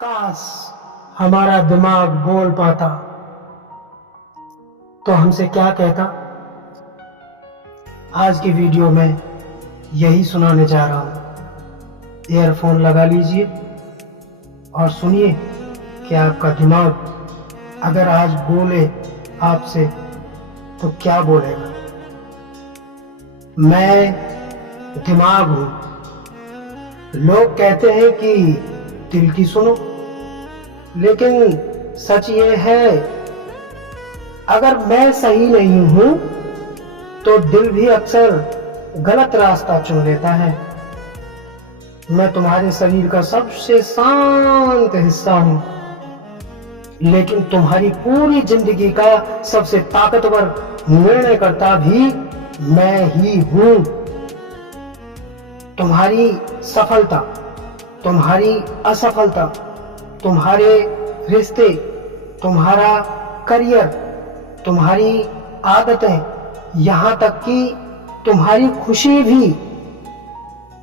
काश हमारा दिमाग बोल पाता तो हमसे क्या कहता। आज की वीडियो में यही सुनाने जा रहा हूँ। ईयरफोन लगा लीजिए और सुनिए कि आपका दिमाग अगर आज बोले आपसे तो क्या बोलेगा। मैं दिमाग हूँ। लोग कहते हैं कि दिल की सुनो, लेकिन सच ये है अगर मैं सही नहीं हूं तो दिल भी अक्सर गलत रास्ता चुन लेता है। मैं तुम्हारे शरीर का सबसे शांत हिस्सा हूं, लेकिन तुम्हारी पूरी जिंदगी का सबसे ताकतवर निर्णय करता भी मैं ही हूं। तुम्हारी सफलता, तुम्हारी असफलता, तुम्हारे रिश्ते, तुम्हारा करियर, तुम्हारी आदतें, यहां तक कि तुम्हारी खुशी भी,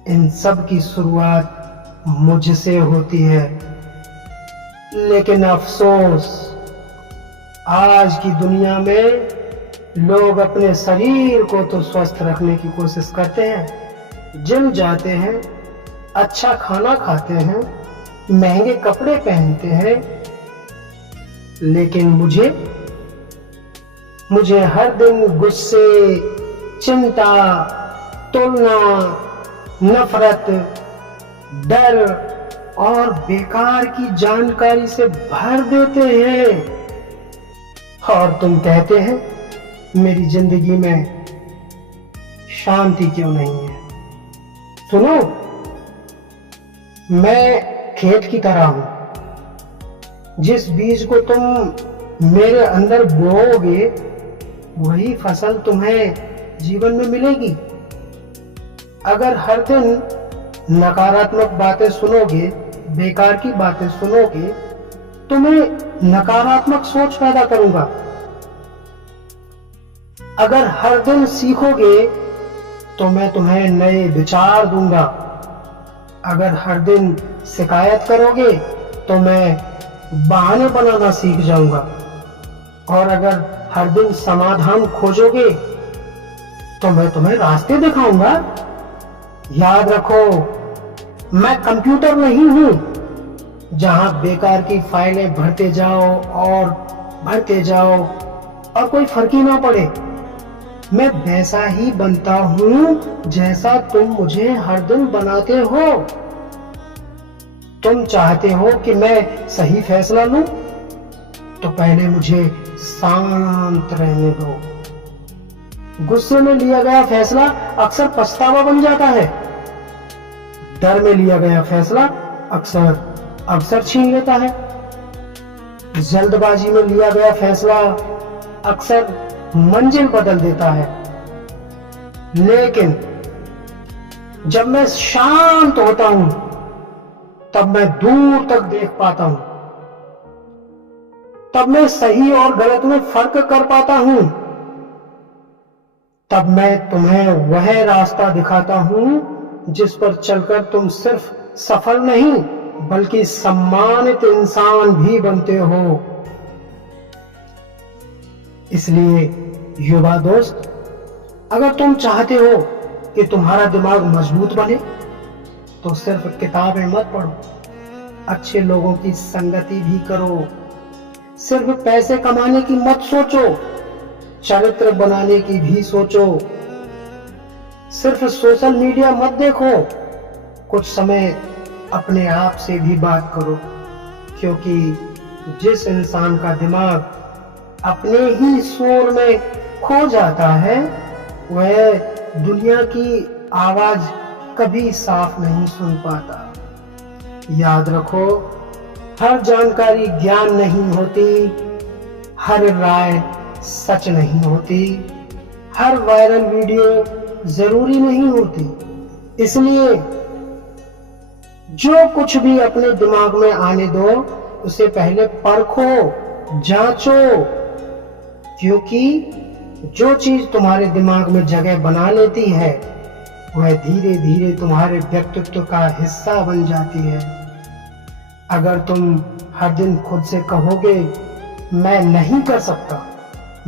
इन सब की शुरुआत मुझसे होती है। लेकिन अफसोस, आज की दुनिया में लोग अपने शरीर को तो स्वस्थ रखने की कोशिश करते हैं, जिम जाते हैं, अच्छा खाना खाते हैं, महंगे कपड़े पहनते हैं, लेकिन मुझे हर दिन गुस्से, चिंता, तुलना, नफरत, डर और बेकार की जानकारी से भर देते हैं। और तुम कहते हैं मेरी जिंदगी में शांति क्यों नहीं है। सुनो, मैं खेत की तरह हूं। जिस बीज को तुम मेरे अंदर बोओगे वही फसल तुम्हें जीवन में मिलेगी। अगर हर दिन नकारात्मक बातें सुनोगे, बेकार की बातें सुनोगे, तो मैं नकारात्मक सोच पैदा करूंगा। अगर हर दिन सीखोगे तो मैं तुम्हें नए विचार दूंगा। अगर हर दिन शिकायत करोगे तो मैं बहाने बनाना सीख जाऊंगा। और अगर हर दिन समाधान खोजोगे तो मैं तुम्हें रास्ते दिखाऊंगा। याद रखो, मैं कंप्यूटर नहीं हूं जहां बेकार की फाइलें भरते जाओ और भरते जाओ और कोई फर्क ही ना पड़े। मैं वैसा ही बनता हूं जैसा तुम मुझे हर दिन बनाते हो। तुम चाहते हो कि मैं सही फैसला लूं, तो पहले मुझे शांत रहने दो। गुस्से में लिया गया फैसला अक्सर पछतावा बन जाता है। डर में लिया गया फैसला अक्सर अवसर छीन लेता है। जल्दबाजी में लिया गया फैसला अक्सर मंजिल बदल देता है। लेकिन जब मैं शांत होता हूं तब मैं दूर तक देख पाता हूं। तब मैं सही और गलत में फर्क कर पाता हूं। तब मैं तुम्हें वह रास्ता दिखाता हूं जिस पर चलकर तुम सिर्फ सफल नहीं बल्कि सम्मानित इंसान भी बनते हो। इसलिए युवा दोस्त, अगर तुम चाहते हो कि तुम्हारा दिमाग मजबूत बने तो सिर्फ किताबें मत पढ़ो, अच्छे लोगों की संगति भी करो। सिर्फ पैसे कमाने की मत सोचो, चरित्र बनाने की भी सोचो। सिर्फ सोशल मीडिया मत देखो, कुछ समय अपने आप से भी बात करो, क्योंकि जिस इंसान का दिमाग अपने ही शोर में खो जाता है वह दुनिया की आवाज कभी साफ नहीं सुन पाता। याद रखो, हर जानकारी ज्ञान नहीं होती, हर राय सच नहीं होती, हर वायरल वीडियो जरूरी नहीं होती। इसलिए जो कुछ भी अपने दिमाग में आने दो उसे पहले परखो, जांचो, क्योंकि जो चीज तुम्हारे दिमाग में जगह बना लेती है वह धीरे धीरे तुम्हारे व्यक्तित्व का हिस्सा बन जाती है। अगर तुम हर दिन खुद से कहोगे मैं नहीं कर सकता,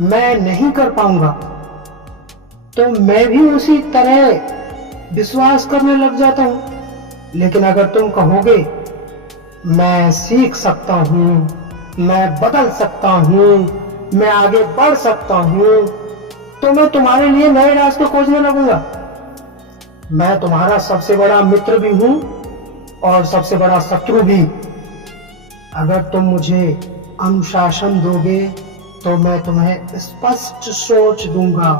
मैं नहीं कर पाऊंगा, तो मैं भी उसी तरह विश्वास करने लग जाता हूं। लेकिन अगर तुम कहोगे मैं सीख सकता हूं, मैं बदल सकता हूं, मैं आगे बढ़ सकता हूं, तो मैं तुम्हारे लिए नए रास्ते खोजने लगूंगा। मैं तुम्हारा सबसे बड़ा मित्र भी हूं और सबसे बड़ा शत्रु भी। अगर तुम मुझे अनुशासन दोगे तो मैं तुम्हें स्पष्ट सोच दूंगा।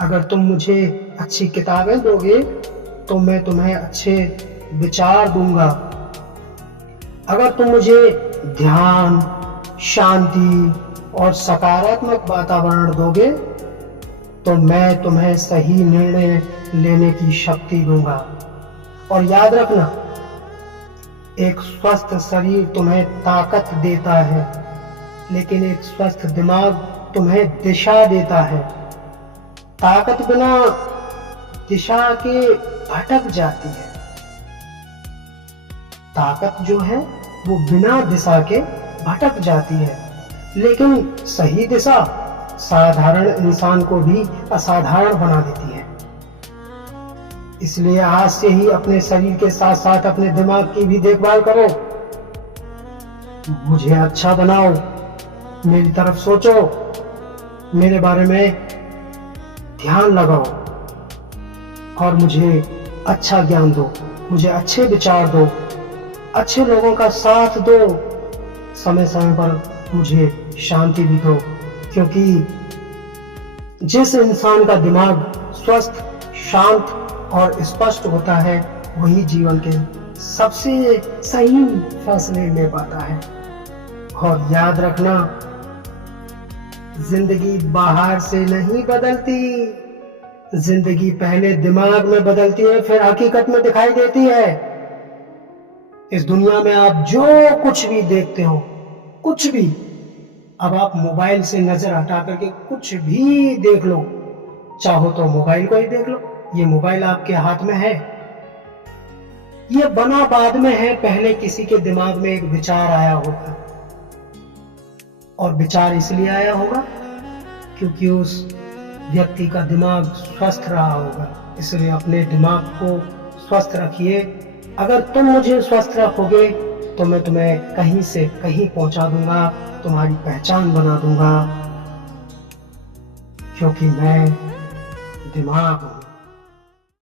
अगर तुम मुझे अच्छी किताबें दोगे तो मैं तुम्हें अच्छे विचार दूंगा। अगर तुम मुझे ध्यान, शांति और सकारात्मक वातावरण दोगे तो मैं तुम्हें सही निर्णय लेने की शक्ति दूंगा। और याद रखना, एक स्वस्थ शरीर तुम्हें ताकत देता है, लेकिन एक स्वस्थ दिमाग तुम्हें दिशा देता है। ताकत बिना दिशा के भटक जाती है। ताकत जो है वो बिना दिशा के भटक जाती है, लेकिन सही दिशा साधारण इंसान को भी असाधारण बना देती है। इसलिए आज से ही अपने शरीर के साथ साथ अपने दिमाग की भी देखभाल करो। मुझे अच्छा बनाओ, मेरी तरफ सोचो, मेरे बारे में ध्यान लगाओ और मुझे अच्छा ज्ञान दो, मुझे अच्छे विचार दो, अच्छे लोगों का साथ दो, समय समय पर मुझे शांति भी दो। क्योंकि जिस इंसान का दिमाग स्वस्थ, शांत और स्पष्ट होता है वही जीवन के सबसे सही फैसले ले पाता है। और याद रखना, जिंदगी बाहर से नहीं बदलती, जिंदगी पहले दिमाग में बदलती है, फिर हकीकत में दिखाई देती है। इस दुनिया में आप जो कुछ भी देखते हो, कुछ भी, अब आप मोबाइल से नजर हटा करके कुछ भी देख लो, चाहो तो मोबाइल को ही देख लो। ये मोबाइल आपके हाथ में है, ये बना बाद में है, पहले किसी के दिमाग में एक विचार आया होगा। और विचार इसलिए आया होगा क्योंकि उस व्यक्ति का दिमाग स्वस्थ रहा होगा। इसलिए अपने दिमाग को स्वस्थ रखिए। अगर तुम मुझे स्वस्थ रखोगे तो मैं तुम्हें कहीं से कहीं पहुंचा दूंगा, तुम्हारी पहचान बना दूंगा, क्योंकि मैं दिमाग हूं।